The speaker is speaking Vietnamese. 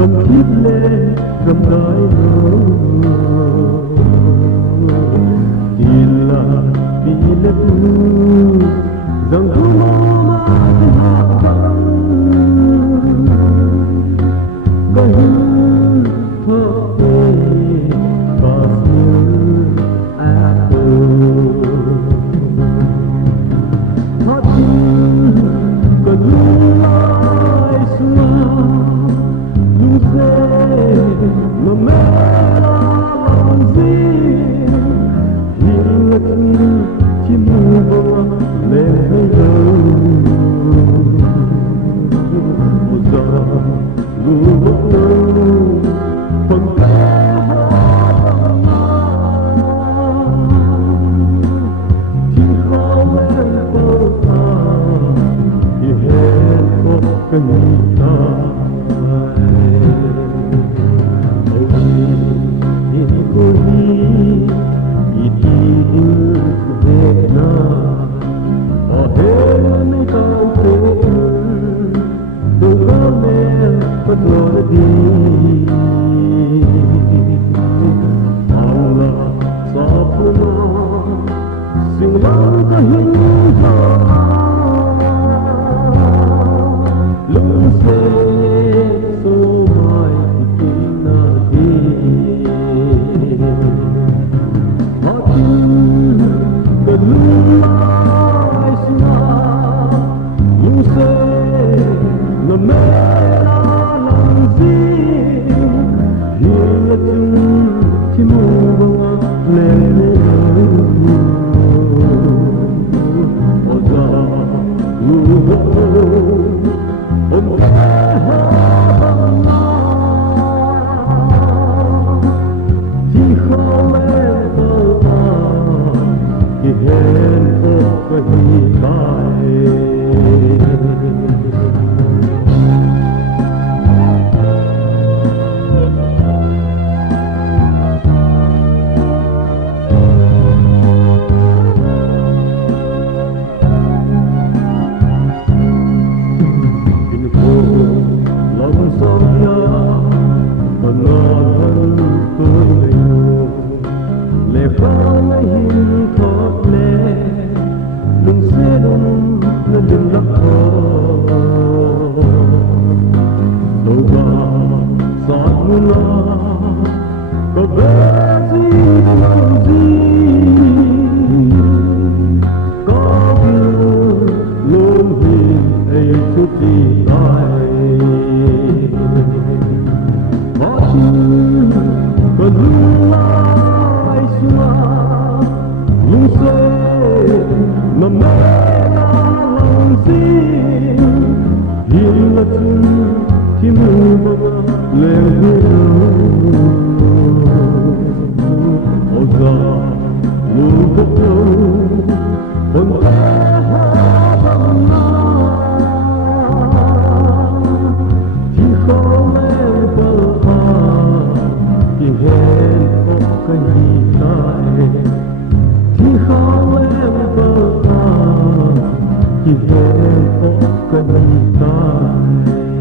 cầm kíp lên cầm đói tila tila tu rằng tu ma thân hạ vắng có hương thơ về có sương a thoát có lung lai xưa lung xe mà mê la lòng riêng hiện ngất chim mùa lên thấy đâu một giờ lu bốc lâu phần ca thì khó em câu ta thì hết có cần ta Hãy subscribe cho kênh Ghiền Mì Gõ để không bỏ lỡ những video hấp dẫn.